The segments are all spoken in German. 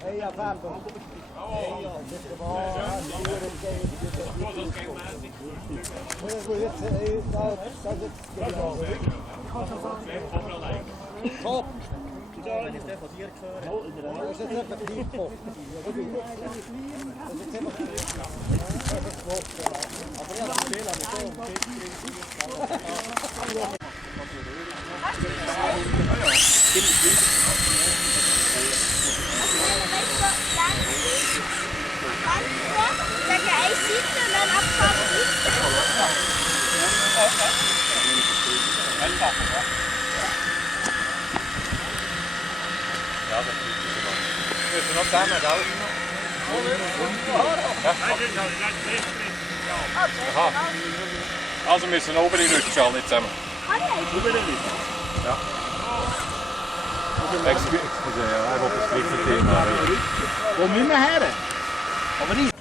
Hey, ja, Fabio. Hey, ja, das ist top! Wenn ich den von dir höre, das ist jetzt effektiv top. Das ist jetzt einfach aber ja, das Spiel Ja, das ist gut. Müssen wir noch zusammen laufen? Aha. Also müssen wir oben in den Rutschen alle zusammen. Ja. Excuse, ja, ich wollte das gleiche Thema. Wo müssen wir her? Aber nicht.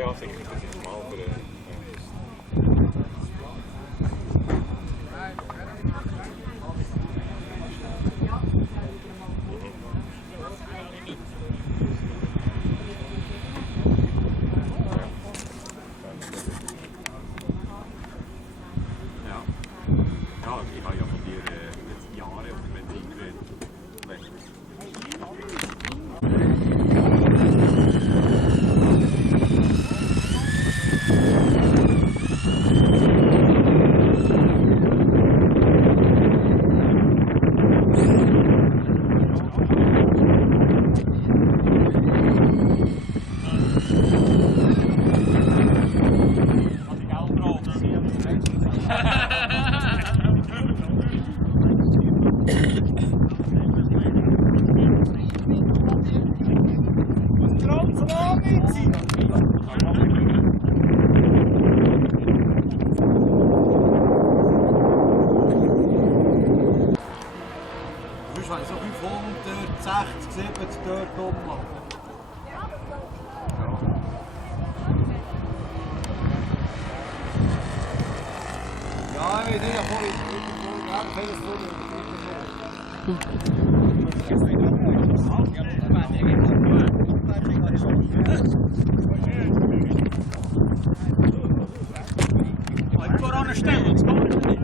Ja, sicher, das ist mal für Ja, ich habe ja von dir jetzt Jahre auf dem Betrieb geredet. Sonst habe ich so 500, 60, 70 dort rumlaufen. Ja, ich weiß nicht, aber ich vor an stellen, das kann ich nicht.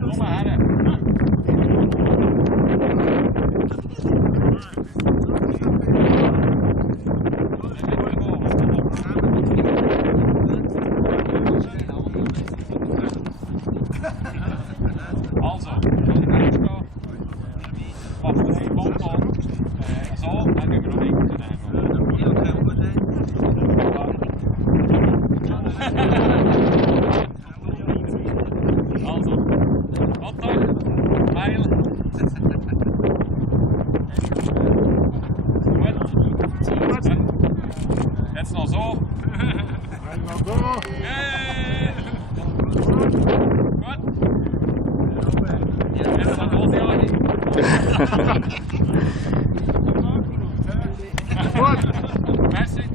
Komm mal her. Also, mach das Foto so, dann gehen wir noch hinten. Also, Gotthard, Weil. Gut. Jetzt noch so. Hey. Gut. Jetzt noch Ozean. Gut. Merci.